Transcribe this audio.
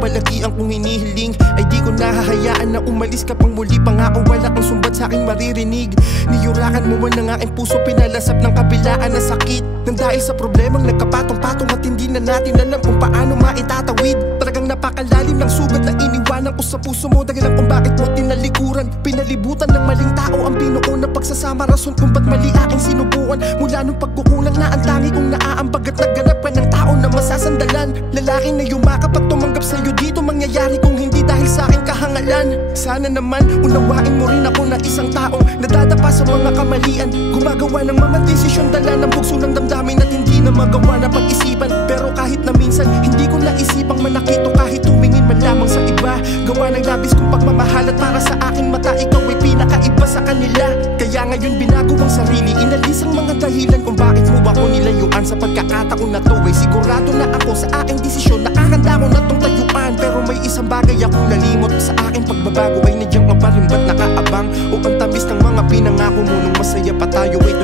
palagi ang kong hinihiling ay di ko nahahayaan na umalis ka pang muli. Pangako wala kang sumbat sa aking maririnig. Niyurakan mo man ang aking puso, pinalasap ng kabilaan na sakit. Nang dahil sa problemang nagkapatong-patong at hindi na natin alam kung paano maitatawid. Talagang napakalalim ng sugat na iniwanan ko sa puso mo, dahilan kung bakit mo tinalikuran. Pinalibutan ng maling tao ang binuo na pagsasama, rason kung ba't mali aking sinubukan. Mula nung pagkukulang na ang tangi kong naaambag at nagganap ka ng tao na masasandalan. Lalaking na yumakap at tumanggap sa'yo, dito mangyayari kung hindi dahil sa aking kahangalan. Sana naman unawain mo rin ako na isang taong nadadapa sa mga kamalian, gumagawa ng mga desisyon, dala ng bugso ng damdamin at hindi na magawa na pag-isipan. Pero kahit na minsan hindi ko naisipang manakit o kahit tumingin man lamang sa iba, gawa ng labis kong pagmamahal at para sa aking mata ikaw ay pinakaiba sa kanila. Kaya ngayon binago ang sarili, inalis ang mga dahilan kung bakit mo ba ko nilayuan. Sa pagkakataon na to ay sigurado na ako sa aking desisyon, nakahanda ko na tong tayuan. Pero may isang bagay akong nalimot, sa aking pagbabago ay nadyang maparimbat nakaabang, o ang tamis ng mga pinangako mo nung masaya pa tayo ay